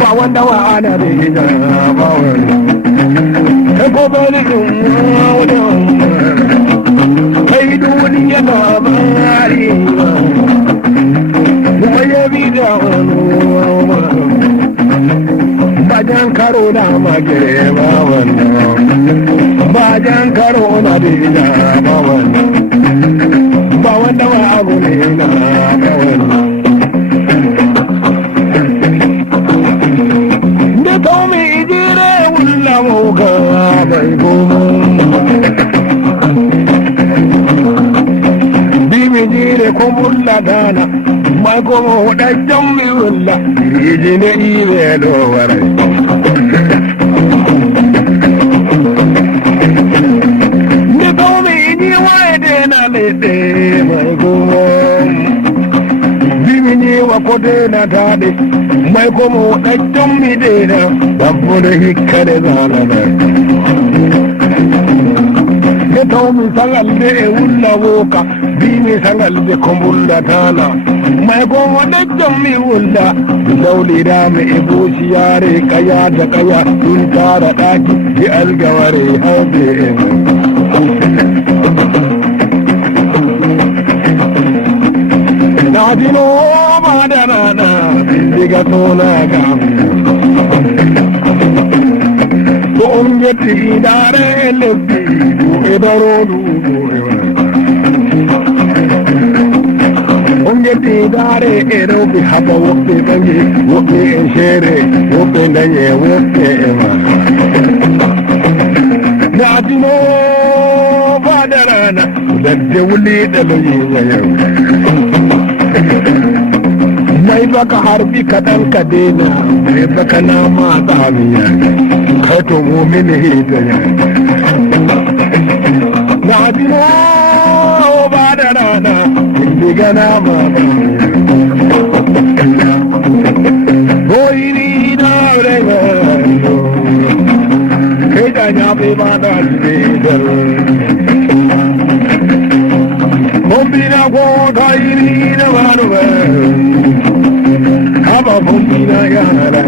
ba wanda wa ana da ita ba wani kai ko bani wani kai duniya na bari kuma ya bi da wani bajan karo na magere ba wani bajan karo na da ita ba wani ba wanda wa abu ne na ba wani Bimijire kumulla dana, mai kuma hudajen mi wulla, yiji ne iwe lowara. Ni kome iji waye dena lede mai kuma. Bimiji wa kote na tade, mai kuma hudajen mi dena, babu da hikka da zanana. Tomi sangal de e wulla woka bimi sangal de kombulla tana mai gomo de jammi wulla dawli dame e bushi yare kaya da kaya dun tara daki di algaware hawbe na dino madarana diga tona gam to on yetti dare lebbi ebarodu ongeti dare erobi haba woppe bangi woppe shere woppe nanye woppe ema nadimo badarana dadde wuli daloyi wayo mai baka harbi kadan kadena mai baka na ma damiya kato mu'min hidaya nadimo badarana indigana ma boyini daurega keda nyabe badal bedal bombina go dairi na warwe haba bombina yara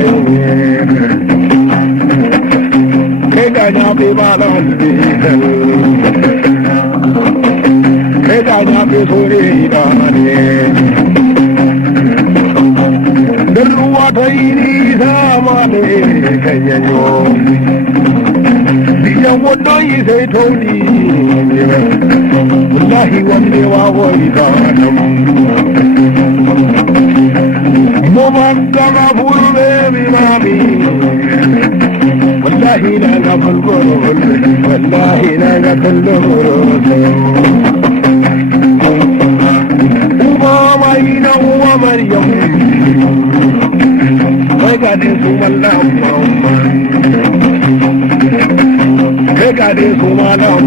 keda nyabe badal bedal Kedanya besore idane Derwa thairi samane kanyanyo Diya wodo yise thodi Wallahi wanne wa woidanam Mubagga fulbe binami Wallahi la gaful gurul Wallahi la gaful gurul Umaina uwa Maryam kai ga dai su mallam kai ga dai su mallam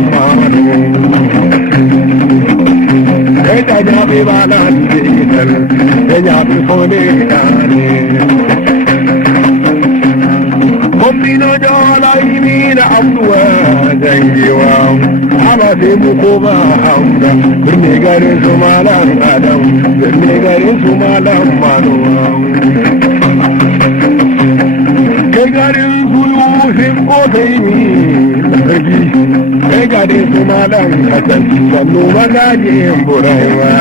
kai da ya be bana dinar da ya be fone dane Kombino jola imina abduwa zangiwa Haba sai mu koma hamda birni garin su malam adam birni garin su malam manuwa kai garin su yusuf kotaimi sarki kai garin su malam hasan sannu magajin buraiwa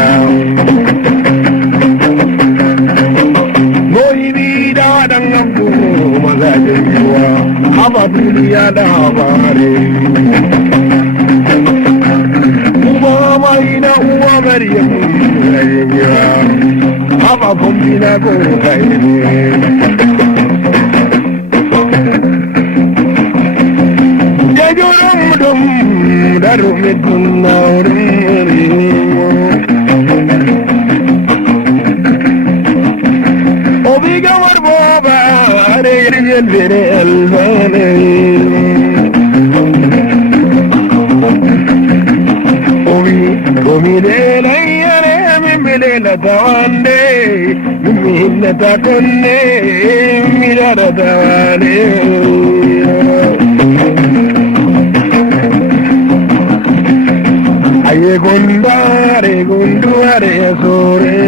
goyi da dan abdu magajin yiwa haba duniya da habare Umaina uwa Maryam rayuwa haba bombina go taini Jajurum dum darumidun naurin Obiga warboba are yelvere elvane Komidela yare mimidela tawande mimidela takonne midara tawande aye gondare gonduare sore